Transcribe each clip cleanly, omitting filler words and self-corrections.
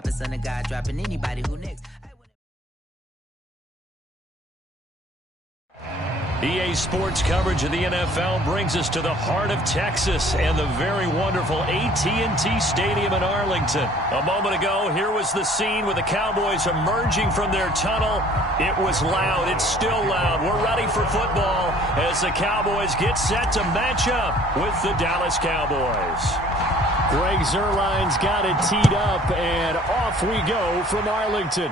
poppin', son of God, dropping anybody who next. EA Sports coverage of the NFL brings us to the heart of Texas and the very wonderful AT&T Stadium in Arlington. A moment ago, here was the scene with the Cowboys emerging from their tunnel. It was loud. It's still loud. We're ready for football as the Cowboys get set to match up with the Dallas Cowboys. Greg Zuerlein's got it teed up, and off we go from Arlington.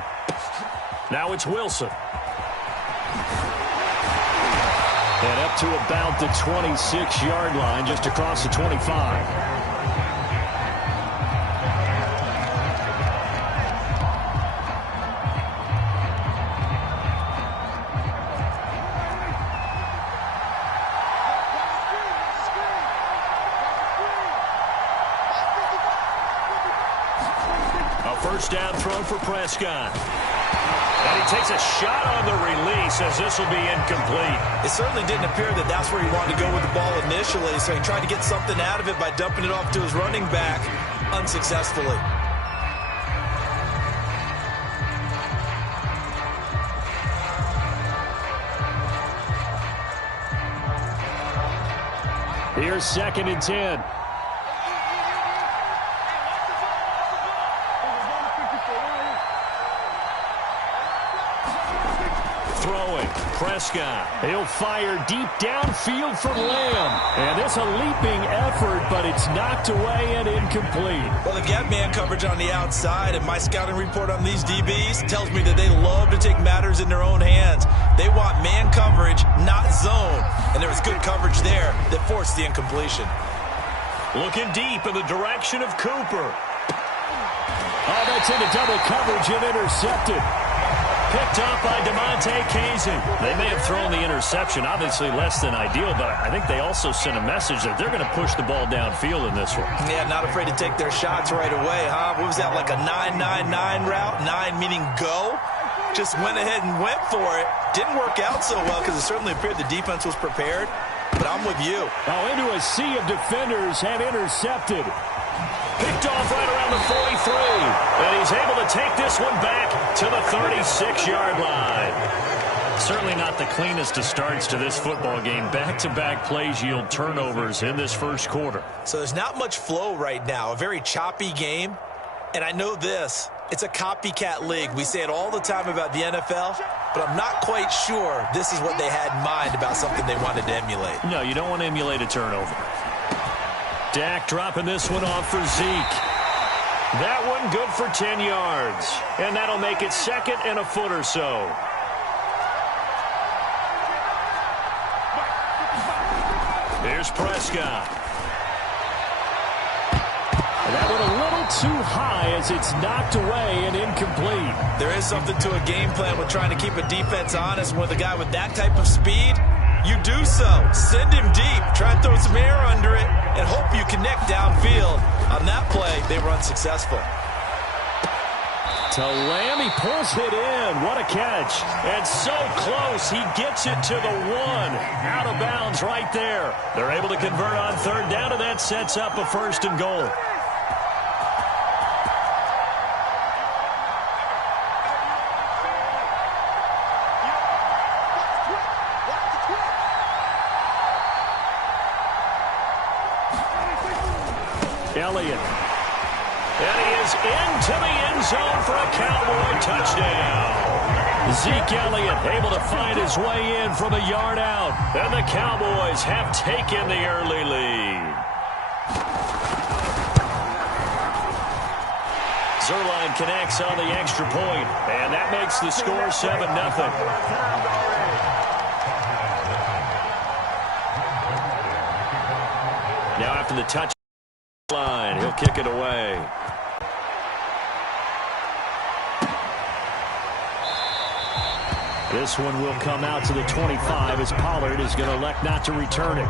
Now it's Wilson. And up to about the 26-yard line, just across the 25. A first down throw for Prescott. And he takes a shot on the release as this will be incomplete. It certainly didn't appear that that's where he wanted to go with the ball initially, so he tried to get something out of it by dumping it off to his running back unsuccessfully. Here's 2nd and 10. Prescott. He'll fire deep downfield for Lamb. And it's a leaping effort, but it's knocked away and incomplete. Well, they've got man coverage on the outside, and my scouting report on these DBs tells me that they love to take matters in their own hands. They want man coverage, not zone. And there was good coverage there that forced the incompletion. Looking deep in the direction of Cooper. Oh, that's into double coverage and intercepted. Picked up by DeMonte Casey. They may have thrown the interception, obviously less than ideal, but I think they also sent a message that they're going to push the ball downfield in this one. Yeah, not afraid to take their shots right away, huh? What was that, like a 9-9-9 route? 9 meaning go? Just went ahead and went for it. Didn't work out so well because it certainly appeared the defense was prepared, but I'm with you. Oh, into a sea of defenders and intercepted. Picked off right around the 43. And he's able to take this one back to the 36-yard line. Certainly not the cleanest of starts to this football game. Back-to-back plays yield turnovers in this first quarter. So there's not much flow right now. A very choppy game. And I know this. It's a copycat league. We say it all the time about the NFL, but I'm not quite sure this is what they had in mind about something they wanted to emulate. No, you don't want to emulate a turnover. Dak dropping this one off for Zeke. That one good for 10 yards. And that'll make it 2nd and a foot or so. Here's Prescott. And that one a little too high as it's knocked away and incomplete. There is something to a game plan with trying to keep a defense honest. With a guy with that type of speed, you do so. Send him deep. Try and throw some air under it and hope you connect downfield. On that play, they were unsuccessful. To Lamb, he pulls it in. What a catch. And so close, he gets it to the 1. Out of bounds right there. They're able to convert on 3rd down, and that sets up a 1st and goal. Elliott. And he is into the end zone for a Cowboy touchdown. Zeke Elliott able to find his way in from a yard out. And the Cowboys have taken the early lead. Zuerlein connects on the extra point, and that makes the score 7-0. Now after the touch line, he'll kick it away. This one will come out to the 25 as Pollard is going to elect not to return it.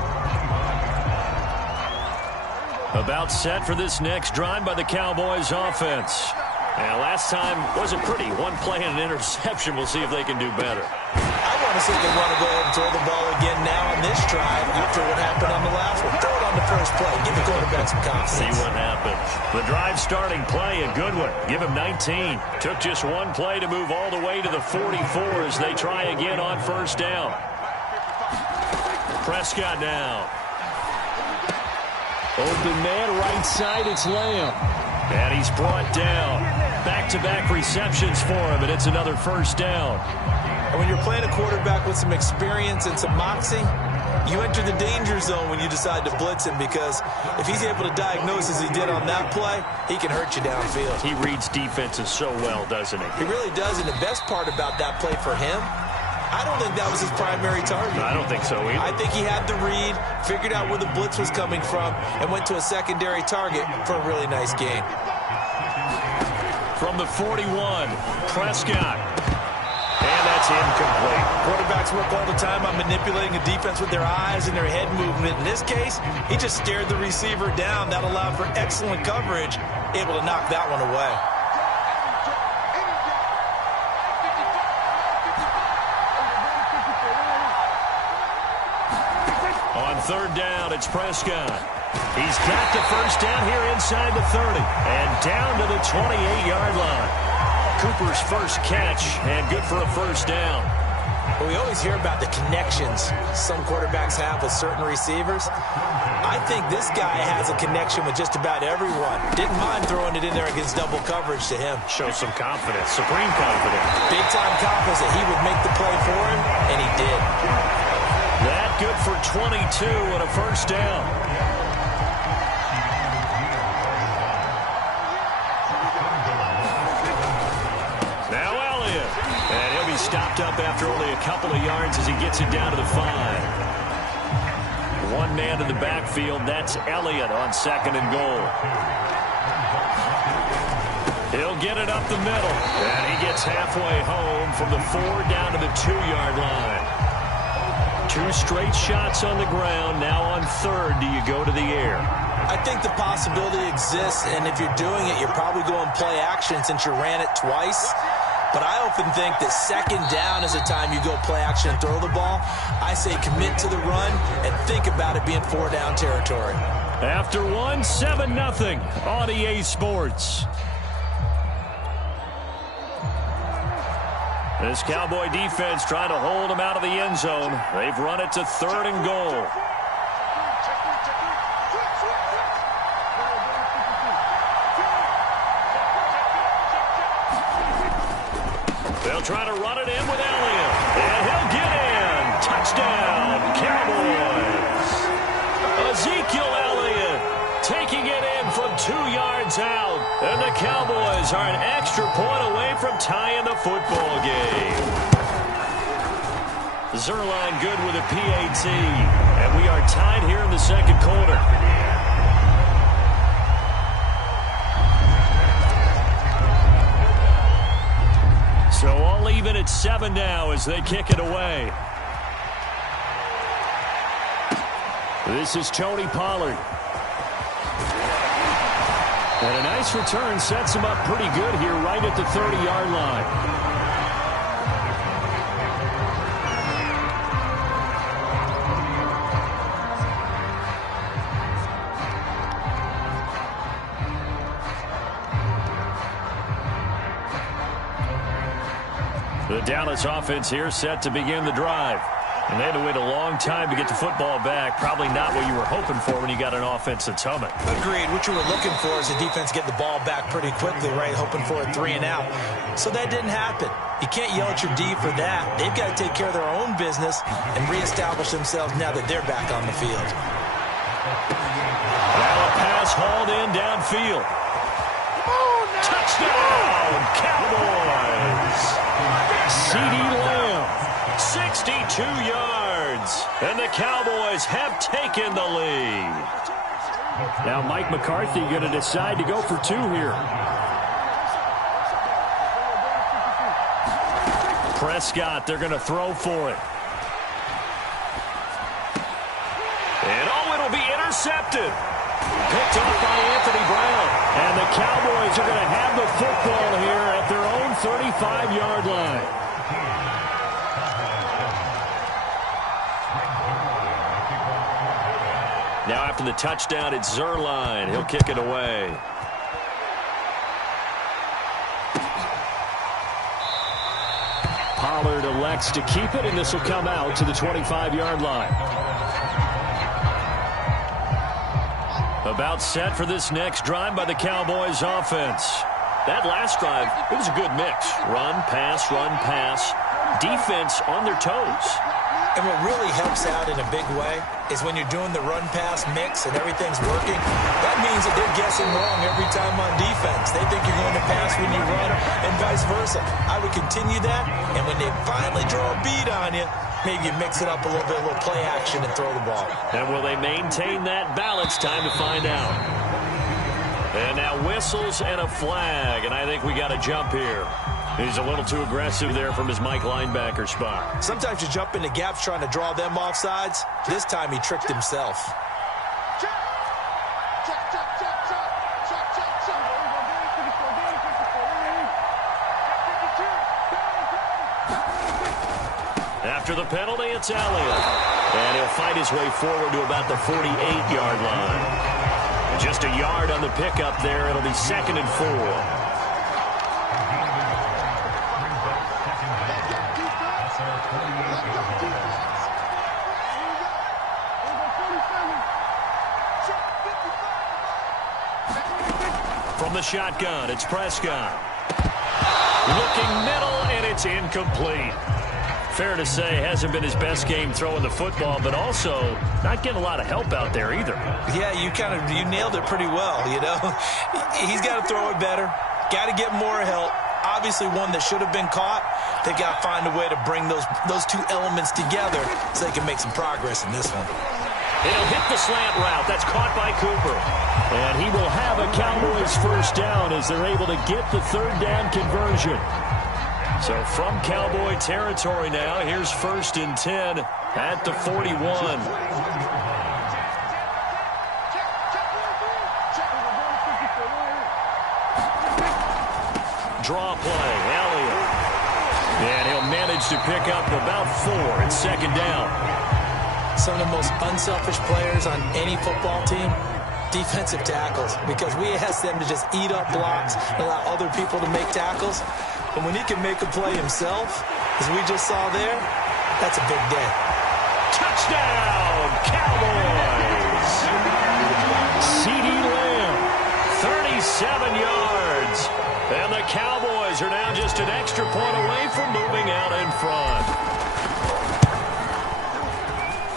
About set for this next drive by the Cowboys offense. And last time wasn't pretty. One play and an interception. We'll see if they can do better. I want to see if they want to go ahead and throw the ball again now on this drive after what happened on the last one. Throw it on the first play. Give the quarterback some confidence. See what happens. The drive starting play, a good one. Give him 19. Took just one play to move all the way to the 44 as they try again on first down. Prescott now. Open man right side, it's Lamb. And he's brought down. Back-to-back receptions for him, and it's another first down. And when you're playing a quarterback with some experience and some moxie, you enter the danger zone when you decide to blitz him, because if he's able to diagnose as he did on that play, he can hurt you downfield. He reads defenses so well, doesn't he? He really does, and the best part about that play for him, I don't think that was his primary target. I don't think so either. I think he had the read, figured out where the blitz was coming from, and went to a secondary target for a really nice gain. From the 41, Prescott. And that's incomplete. Quarterbacks work all the time on manipulating a defense with their eyes and their head movement. In this case, he just stared the receiver down. That allowed for excellent coverage, able to knock that one away. On third down, it's Prescott. He's got the first down here inside the 30 and down to the 28-yard line. Cooper's first catch and good for a first down. Well, we always hear about the connections some quarterbacks have with certain receivers. I think this guy has a connection with just about everyone. Didn't mind throwing it in there against double coverage to him. Shows some confidence, supreme confidence. Big-time confidence that he would make the play for him, and he did. That good for 22 and a first down. Now Elliott. And he'll be stopped up after only a couple of yards as he gets it down to the 5. One man in the backfield. That's Elliott on second and goal. He'll get it up the middle. And he gets halfway home from the 4 down to the 2-yard line. 2 straight shots on the ground. Now on third, do you go to the air? I think the possibility exists, and if you're doing it, you're probably going play action since you ran it twice. But I often think that second down is the time you go play action and throw the ball. I say commit to the run and think about it being 4-down territory. After one, 7-0 on EA Sports. This Cowboy defense trying to hold him out of the end zone. They've run it to third and goal. They'll try to run it in with Elliott. And he'll get in. Touchdown, Cowboys. Ezekiel Elliott taking it in from 2 yards out. And the Cowboys are an extra point away from tying the football game. Zuerlein good with a PAT. And we are tied here in the second quarter. So all even at 7 now as they kick it away. This is Tony Pollard. And a nice return sets him up pretty good here right at the 30-yard line. The Dallas offense here set to begin the drive. And they had to wait a long time to get the football back. Probably not what you were hoping for when you got an offense that's humming. Agreed. What you were looking for is the defense get the ball back pretty quickly, right? Hoping for a 3 and out. So that didn't happen. You can't yell at your D for that. They've got to take care of their own business and reestablish themselves now that they're back on the field. Now a pass hauled in downfield. Touchdown, Cowboys! CeeDee Lamb, 62 yards, and the Cowboys have taken the lead. Now Mike McCarthy going to decide to go for 2 here. Prescott, they're going to throw for it. And it'll be intercepted. Picked off by Anthony Brown. And the Cowboys are going to have the football here at their own 35-yard line. Now after the touchdown, it's Zuerlein. He'll kick it away. Pollard elects to keep it, and this will come out to the 25-yard line. About set for this next drive by the Cowboys offense. That last drive, it was a good mix. Run, pass, defense on their toes. And what really helps out in a big way is when you're doing the run-pass mix and everything's working, that means that they're guessing wrong every time on defense. They think you're going to pass when you run and vice versa. I would continue that, and when they finally draw a beat on you, maybe you mix it up a little bit, a little play action and throw the ball. And will they maintain that balance? Time to find out. And now whistles and a flag, and I think we got a jump here. He's a little too aggressive there from his Mike linebacker spot. Sometimes you jump into gaps trying to draw them off sides. This time he tricked himself. After the penalty, it's Elliott. And he'll fight his way forward to about the 48-yard line. Just a yard on the pickup there. It'll be 2nd and 4. From the shotgun, it's Prescott. Looking middle, and it's incomplete. Fair to say, hasn't been his best game throwing the football, but also not getting a lot of help out there either. Yeah, you nailed it pretty well, you know. He's got to throw it better. Got to get more help. Obviously one that should have been caught. They got to find a way to bring those two elements together so they can make some progress in this one. It'll hit the slant route. That's caught by Cooper. And he will have a Cowboys first down as they're able to get the 3rd down conversion. So from Cowboy territory now, here's 1st and 10 at the 41. Draw play, Elliott. And he'll manage to pick up about 4. It's 2nd down. Some of the most unselfish players on any football team, defensive tackles, because we ask them to just eat up blocks and allow other people to make tackles. But when he can make a play himself, as we just saw there, that's a big day. Touchdown, Cowboys! CeeDee Lamb, 37 yards. And the Cowboys are now just an extra point away from moving out in front.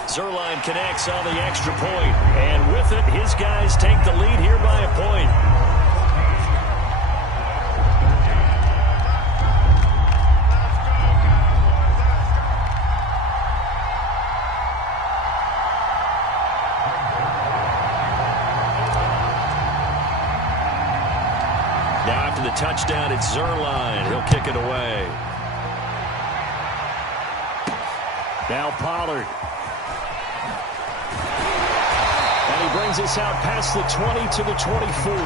Zuerlein connects on the extra point, and with it, his guys take the lead here by a point. Now after the touchdown, it's Zuerlein. He'll kick it away. now Pollard. And he brings us out past the 20 to the 24.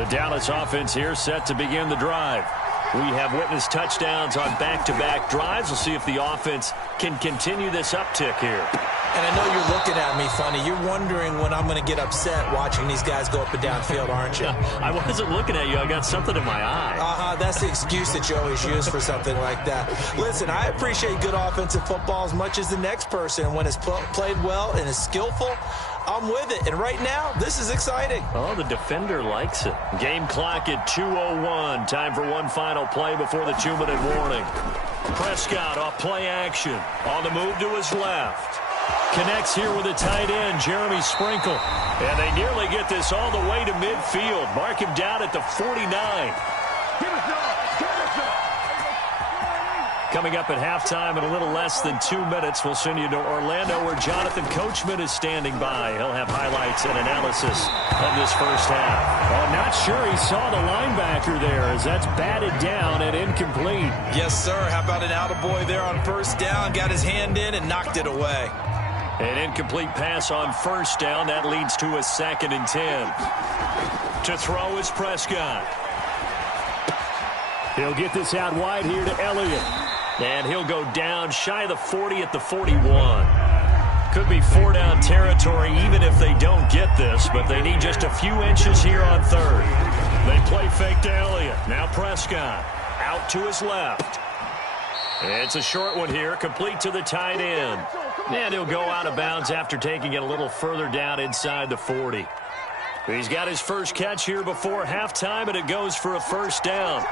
The Dallas offense here set to begin the drive. We have witnessed touchdowns on back-to-back drives. We'll see if the offense can continue this uptick here. And I know you're looking at me funny. You're wondering when I'm going to get upset watching these guys go up and down field, aren't you? I wasn't looking at you. I got something in my eye. That's the excuse that you always use for something like that. Listen, I appreciate good offensive football as much as the next person. When it's played well and is skillful, I'm with it. And right now, this is exciting. Oh, the defender likes it. Game clock at 2:01. Time for one final play before the 2-minute warning. Prescott off play action. On the move to his left. Connects here with a tight end, Jeremy Sprinkle. And they nearly get this all the way to midfield. Mark him down at the 49. Coming up at halftime in a little less than 2 minutes, we'll send you to Orlando where Jonathan Coachman is standing by. He'll have highlights and analysis of this first half. Well, I'm not sure he saw the linebacker there as that's batted down and incomplete. Yes, sir. How about an attaboy there on first down? Got his hand in and knocked it away. An incomplete pass on first down. That leads to a 2nd and 10. To throw is Prescott. He'll get this out wide here to Elliott. And he'll go down shy of the 40 at the 41. Could be 4-down territory even if they don't get this, but they need just a few inches here on third. They play fake to Elliott. Now Prescott out to his left. It's a short one here, complete to the tight end. And he'll go out of bounds after taking it a little further down inside the 40. He's got his first catch here before halftime, and it goes for a first down.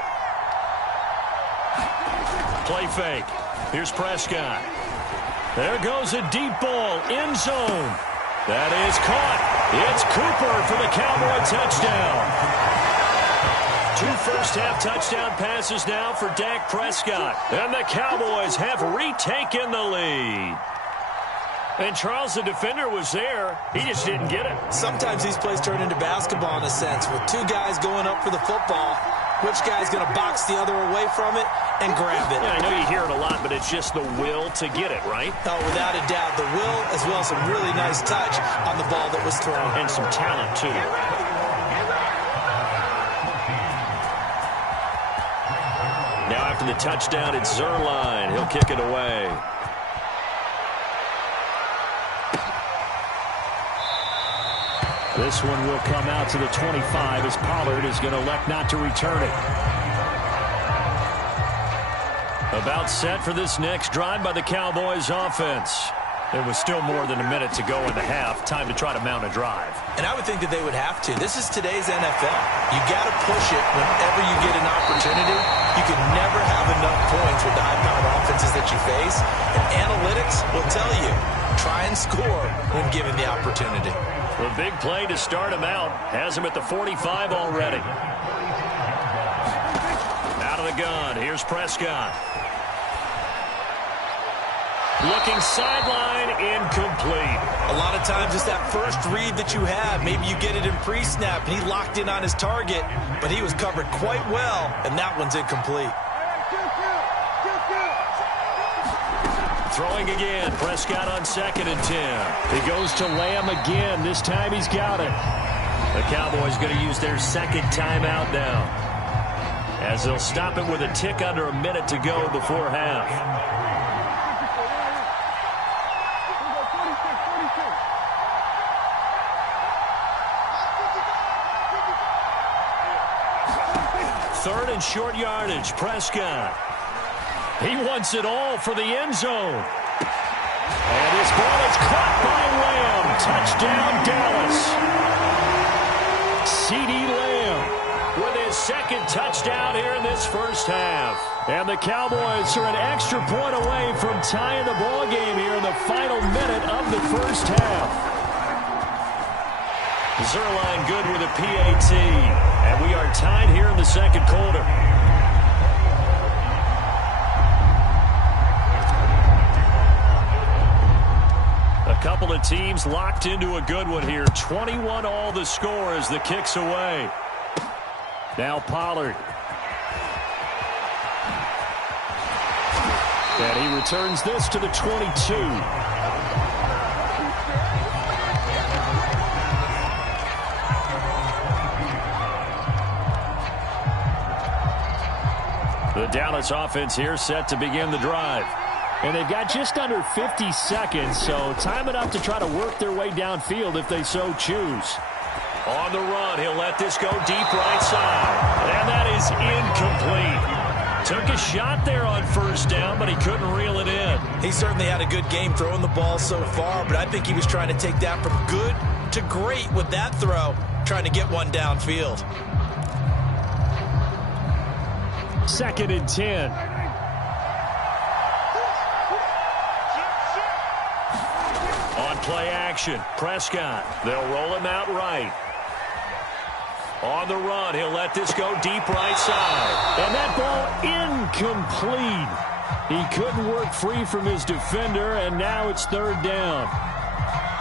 Play fake. Here's Prescott. There goes a deep ball, end zone. That is caught. It's Cooper for the Cowboy touchdown. 2 first-half touchdown passes now for Dak Prescott. And the Cowboys have retaken the lead. And Charles, the defender, was there. He just didn't get it. Sometimes these plays turn into basketball in a sense, with 2 guys going up for the football. Which guy's going to box the other away from it and grab it? Yeah, I know you hear it a lot, but it's just the will to get it, right? Oh, without a doubt. The will, as well as some really nice touch on the ball that was thrown. And some talent, too. Now after the touchdown, it's Zuerlein. He'll kick it away. This one will come out to the 25 as Pollard is going to elect not to return it. About set for this next drive by the Cowboys offense. There was still more than a minute to go in the half. Time to try to mount a drive. And I would think that they would have to. This is today's NFL. You got to push it whenever you get an opportunity. You can never have enough points with the high-powered offenses that you face. And analytics will tell you, try and score when given the opportunity. The big play to start him out. Has him at the 45 already. Out of the gun. Here's Prescott. Looking sideline, incomplete. A lot of times it's that first read that you have. Maybe you get it in pre-snap, and he locked in on his target, but he was covered quite well, and that one's incomplete. Throwing again. Prescott on 2nd and 10. He goes to Lamb again. This time he's got it. The Cowboys going to use their second timeout now, as they'll stop it with a tick under a minute to go before half. Third and short yardage. Prescott. He wants it all for the end zone. And this ball is caught by Lamb. Touchdown, Dallas. CeeDee Lamb with his second touchdown here in this first half. And the Cowboys are an extra point away from tying the ball game here in the final minute of the first half. Zuerlein good with a PAT. And we are tied here in the second quarter. A couple of teams locked into a good one here. 21 all the score as the kick's away. Now Pollard. And he returns this to the 22. The Dallas offense here set to begin the drive. And they've got just under 50 seconds, so time enough to try to work their way downfield if they so choose. On the run, he'll let this go deep right side. And that is incomplete. Took a shot there on first down, but he couldn't reel it in. He certainly had a good game throwing the ball so far, but I think he was trying to take that from good to great with that throw, trying to get one downfield. 2nd and 10. On play action, Prescott. They'll roll him out right. On the run, he'll let this go deep right side. And that ball incomplete. He couldn't work free from his defender, and now it's 3rd down.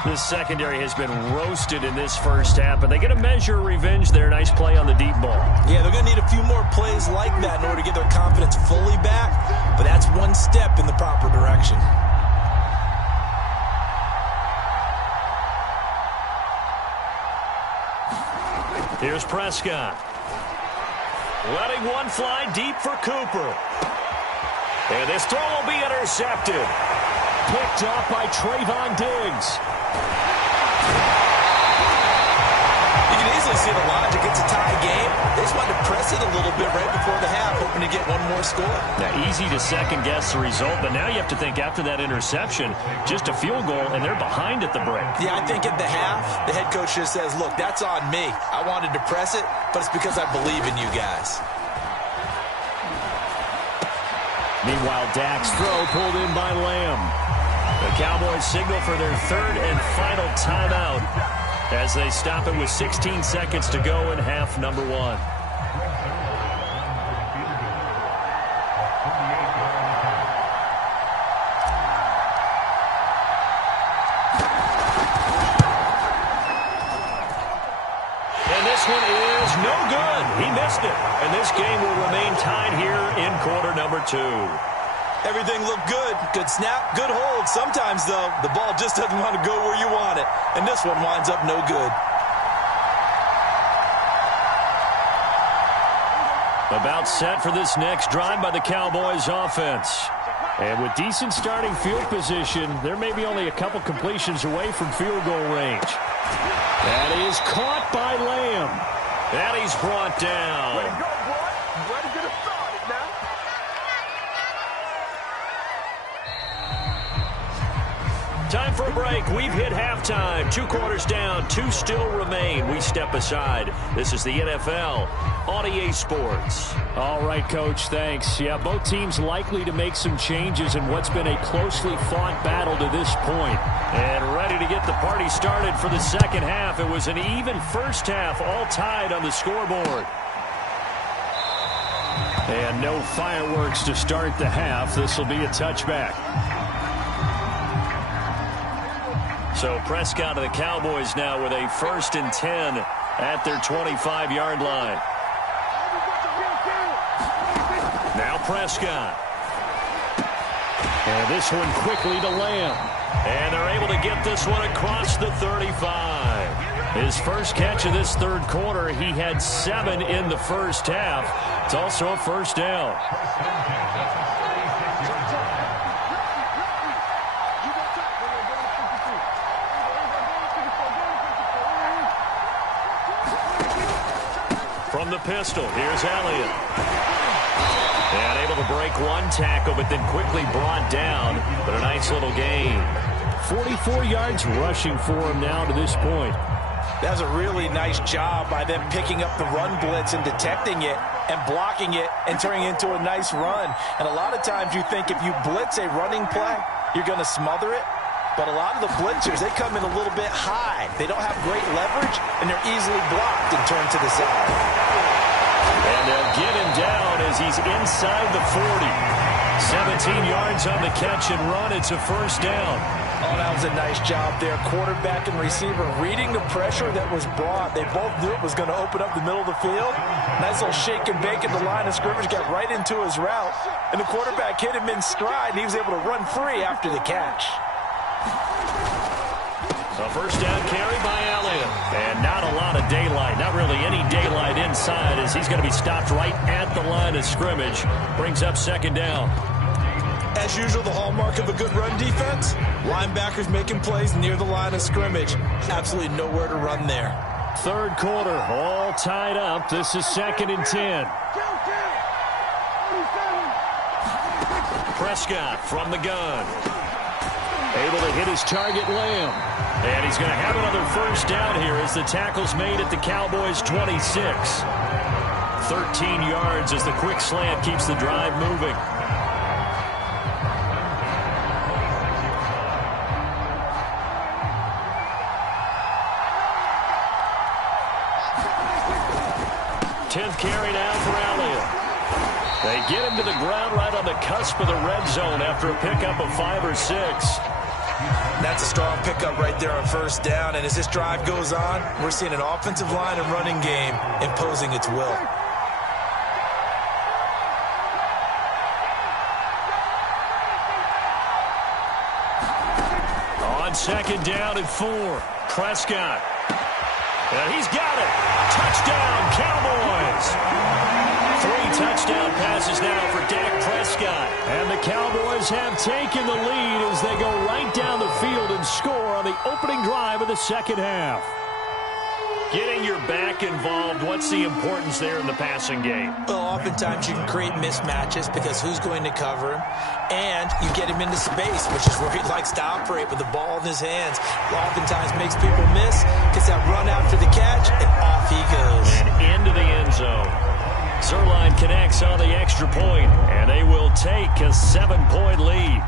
This secondary has been roasted in this first half, and they get a measure of revenge there. Nice play on the deep ball. Yeah, they're going to need a few more plays like that in order to get their confidence fully back, but that's one step in the proper direction. Here's Prescott. Letting one fly deep for Cooper. And this throw will be intercepted. Picked up by Trayvon Diggs. You can easily see the logic. It's a tie game. They just wanted to press it a little bit right before the half, hoping to get one more score. Now, easy to second-guess the result, but now you have to think after that interception, just a field goal, and they're behind at the break. Yeah, I think at the half, the head coach just says, look, that's on me. I wanted to press it, but it's because I believe in you guys. Meanwhile, Dak's throw pulled in by Lamb. The Cowboys signal for their third and final timeout as they stop it with 16 seconds to go in half number one. And this one is no good. He missed it. And this game will remain tied here in quarter number two. Everything looked good. Good snap, good hold. Sometimes, though, the ball just doesn't want to go where you want it. And this one winds up no good. About set for this next drive by the Cowboys offense. And with decent starting field position, there may be only a couple completions away from field goal range. That is caught by Lamb. And he's brought down. Way to go, boy. Ready to get it started now. Time for a break. We've hit halftime. 2 quarters down. 2 still remain. We step aside. This is the NFL on EA Sports. All right, Coach, thanks. Yeah, both teams likely to make some changes in what's been a closely fought battle to this point. And ready to get the party started for the second half. It was an even first half, all tied on the scoreboard. And no fireworks to start the half. This will be a touchback. So Prescott of the Cowboys now with a 1st and 10 at their 25-yard line. Now Prescott. And this one quickly to Lamb. And they're able to get this one across the 35. His first catch of this third quarter, he had 7 in the first half. It's also a first down. From the pistol, here's Elliott. And able to break one tackle, but then quickly brought down. But a nice little gain. 44 yards rushing for him now to this point. That was a really nice job by them picking up the run blitz and detecting it and blocking it and turning it into a nice run. And a lot of times you think if you blitz a running play, you're going to smother it. But a lot of the blitzers, they come in a little bit high. They don't have great leverage, and they're easily blocked and turned to the side. And they'll get him down as he's inside the 40. 17 yards on the catch and run. It's a first down. Oh, that was a nice job there. Quarterback and receiver reading the pressure that was brought. They both knew it was going to open up the middle of the field. Nice little shake and bake at the line of scrimmage. Got right into his route. And the quarterback hit him in stride, and he was able to run free after the catch. A first down carry by Elliott. And not a lot of daylight. Not really any daylight inside as he's going to be stopped right at the line of scrimmage. Brings up second down. As usual, the hallmark of a good run defense, linebackers making plays near the line of scrimmage. Absolutely nowhere to run there. Third quarter, all tied up. This is 2nd and 10. Prescott from the gun. Able to hit his target, Lamb. And he's going to have another first down here as the tackle's made at the Cowboys' 26. 13 yards as the quick slant keeps the drive moving. Tenth carry now for Elliott. They get him to the ground right on the cusp of the red zone after a pickup of 5 or 6. That's a strong pickup right there on first down. And as this drive goes on, we're seeing an offensive line and running game imposing its will. On second down and 4, Prescott. And he's got it. Touchdown, Cowboys. 3 touchdown passes now for Dak Prescott. And the Cowboys have taken the lead as they go right down the field and score on the opening drive of the second half. Getting your back involved, what's the importance there in the passing game? Well, oftentimes you can create mismatches because who's going to cover him, and you get him into space, which is where he likes to operate with the ball in his hands. Oftentimes makes people miss, gets that run after the catch, and off he goes. And into the end zone. Zuerlein connects on the extra point, and they will take a 7-point lead.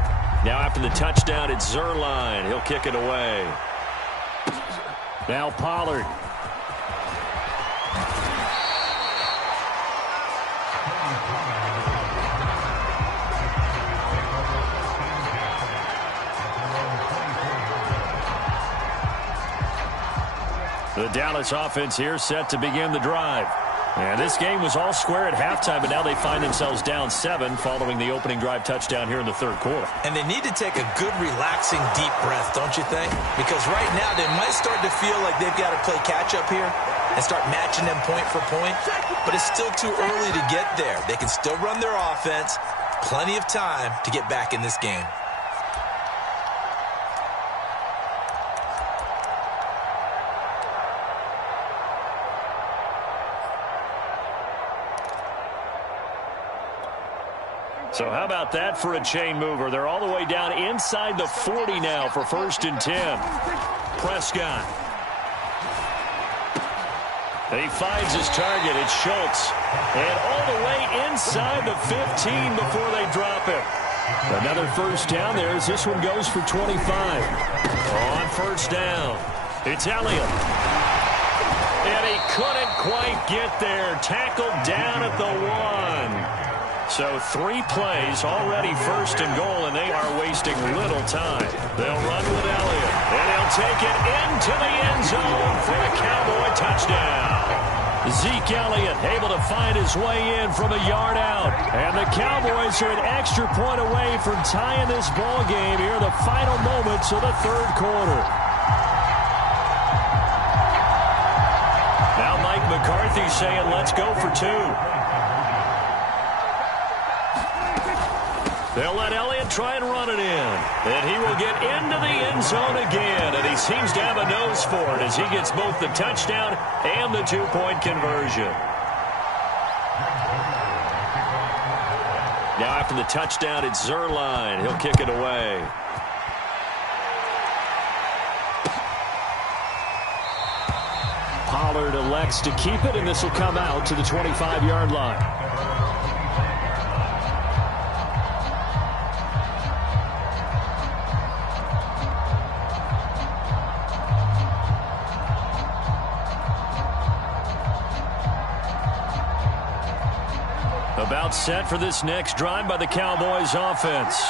Now after the touchdown, it's Zuerlein. He'll kick it away. Now Pollard. The Dallas offense here set to begin the drive. And this game was all square at halftime, but now they find themselves down 7 following the opening drive touchdown here in the third quarter. And they need to take a good, relaxing, deep breath, don't you think? Because right now they might start to feel like they've got to play catch-up here and start matching them point for point. But it's still too early to get there. They can still run their offense. Plenty of time to get back in this game. So how about that for a chain mover? They're all the way down inside the 40 now for 1st and 10. Prescott. He finds his target. It's Schultz. And all the way inside the 15 before they drop him. Another first down there as this one goes for 25. On first down, it's Elliott. And he couldn't quite get there. Tackled down at the 1. So 3 plays, already 1st and goal, and they are wasting little time. They'll run with Elliott, and he'll take it into the end zone for a Cowboy touchdown. Zeke Elliott able to find his way in from a yard out. And the Cowboys are an extra point away from tying this ball game here in the final moments of the third quarter. Now Mike McCarthy saying, let's go for 2. They'll let Elliott try and run it in. And he will get into the end zone again. And he seems to have a nose for it as he gets both the touchdown and the 2-point conversion. Now after the touchdown, it's Zuerlein. He'll kick it away. Pollard elects to keep it, and this will come out to the 25-yard line. About set for this next drive by the Cowboys offense.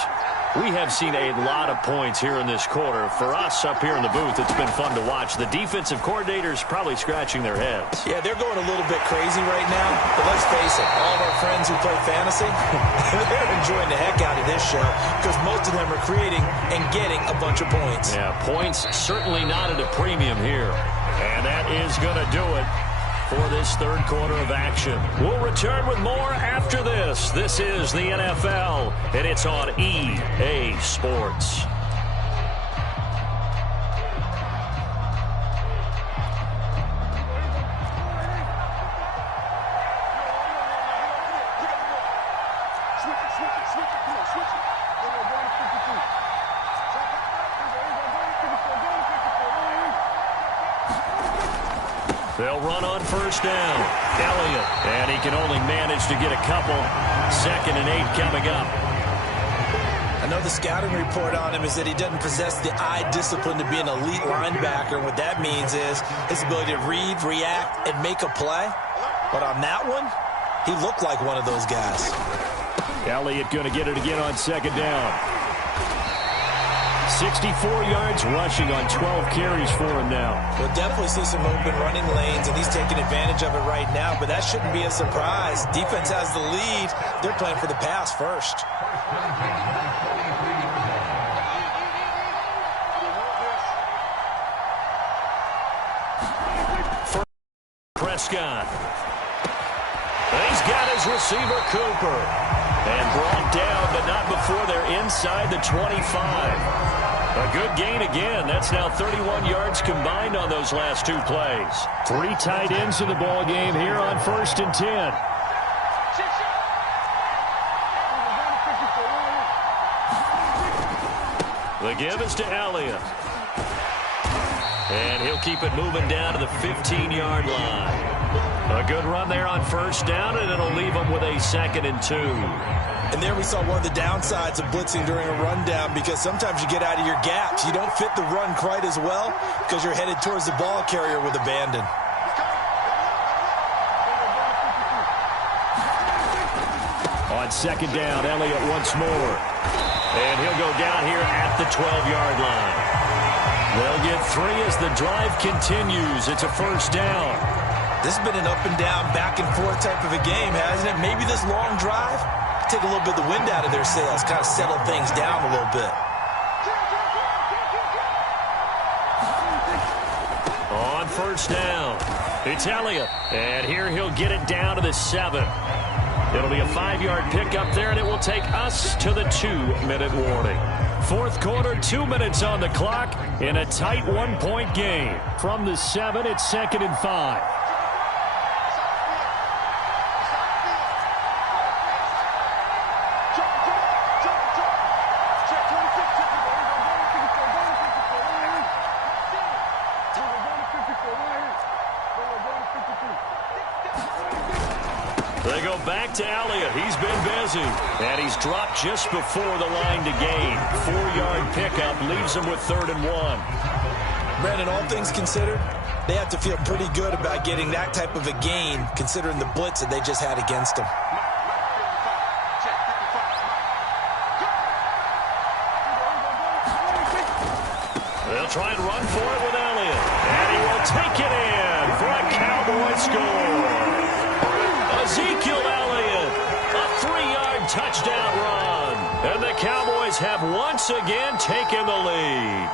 We have seen a lot of points here in this quarter. For us up here in the booth, it's been fun to watch. The defensive coordinators probably scratching their heads. Yeah, they're going a little bit crazy right now. But let's face it, all of our friends who play fantasy, they're enjoying the heck out of this show because most of them are creating and getting a bunch of points. Yeah, points certainly not at a premium here. And that is going to do it for this third quarter of action. We'll return with more after this. This is the NFL, and it's on EA Sports. They'll run on first down. Elliott. And he can only manage to get a couple. 2nd and 8 coming up. I know the scouting report on him is that he doesn't possess the eye discipline to be an elite linebacker. And what that means is his ability to read, react, and make a play. But on that one, he looked like one of those guys. Elliott going to get it again on 2nd down. 64 yards rushing on 12 carries for him now. We'll definitely see some open running lanes, and he's taking advantage of it right now, but that shouldn't be a surprise. Defense has the lead. They're playing for the pass first. Prescott. He's got his receiver, Cooper. And brought down, but not before they're inside the 25. A good gain again. That's now 31 yards combined on those last two plays. 3 tight ends in the ball game here on 1st and 10. The give is to Elliott. And he'll keep it moving down to the 15-yard line. A good run there on 1st down, and it'll leave them with a 2nd and 2. And there we saw one of the downsides of blitzing during a rundown, because sometimes you get out of your gaps. You don't fit the run quite as well because you're headed towards the ball carrier with abandon. On 2nd down, Elliott once more. And he'll go down here at the 12-yard line. They'll get 3 as the drive continues. It's a 1st down. This has been an up-and-down, back-and-forth type of a game, hasn't it? Maybe this long drive take a little bit of the wind out of their sails, kind of settle things down a little bit. On 1st down, it's Elliott. And here he'll get it down to the 7. It'll be a 5-yard pickup there, and it will take us to the 2-minute warning. 4th quarter, 2 minutes on the clock in a tight 1-point game. From the 7, it's 2nd and 5. They go back to Elliott. He's been busy. And he's dropped just before the line to gain. 4-yard pickup leaves him with 3rd and 1. Brandon, all things considered, they have to feel pretty good about getting that type of a gain, considering the blitz that they just had against them. They'll try and run for it with Elliott. And he will take it in for a Cowboy score. Ezekiel Elliott, a 3-yard touchdown run. And the Cowboys have once again taken the lead.